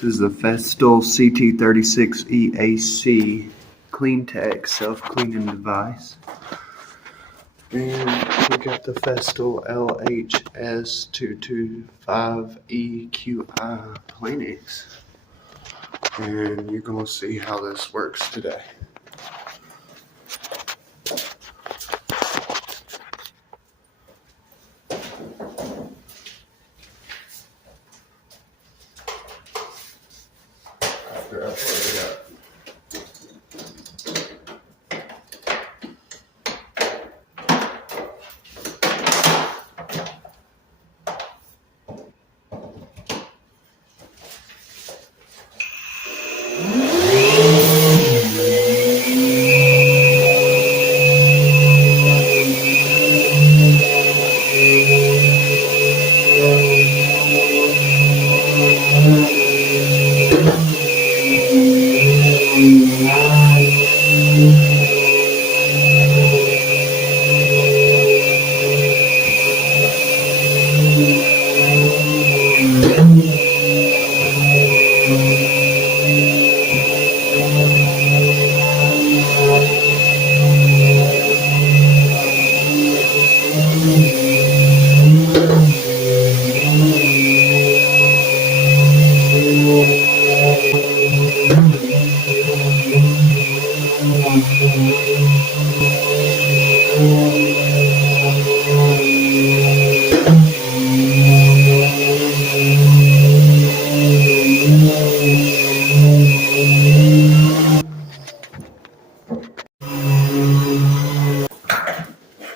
This is the Festool CT36 EAC Clean Tech self-cleaning device. And we got the Festool LHS 225 EQI Planix. And you're going to see how this works today. After I plug it up.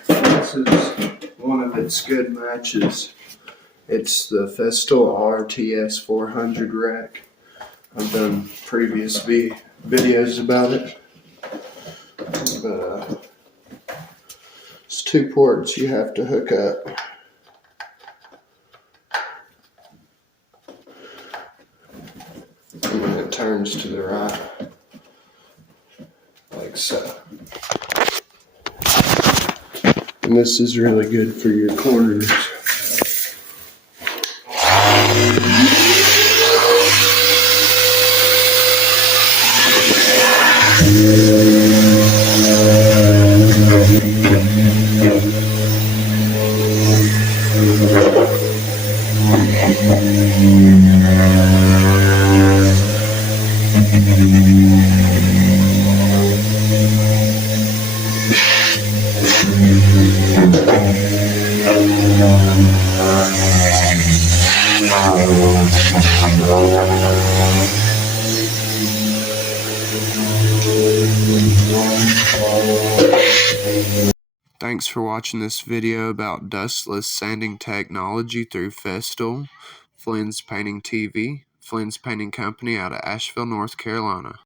This is one of its good matches. It's the Festool RTS 400 rack. I've done previous videos about it. But it's two ports you have to hook up. And then it turns to the right, like so. And this is really good for your corners. Thanks for watching this video about dustless sanding technology through Festool, Flynn's Painting TV, Flynn's Painting Company out of Asheville, North Carolina.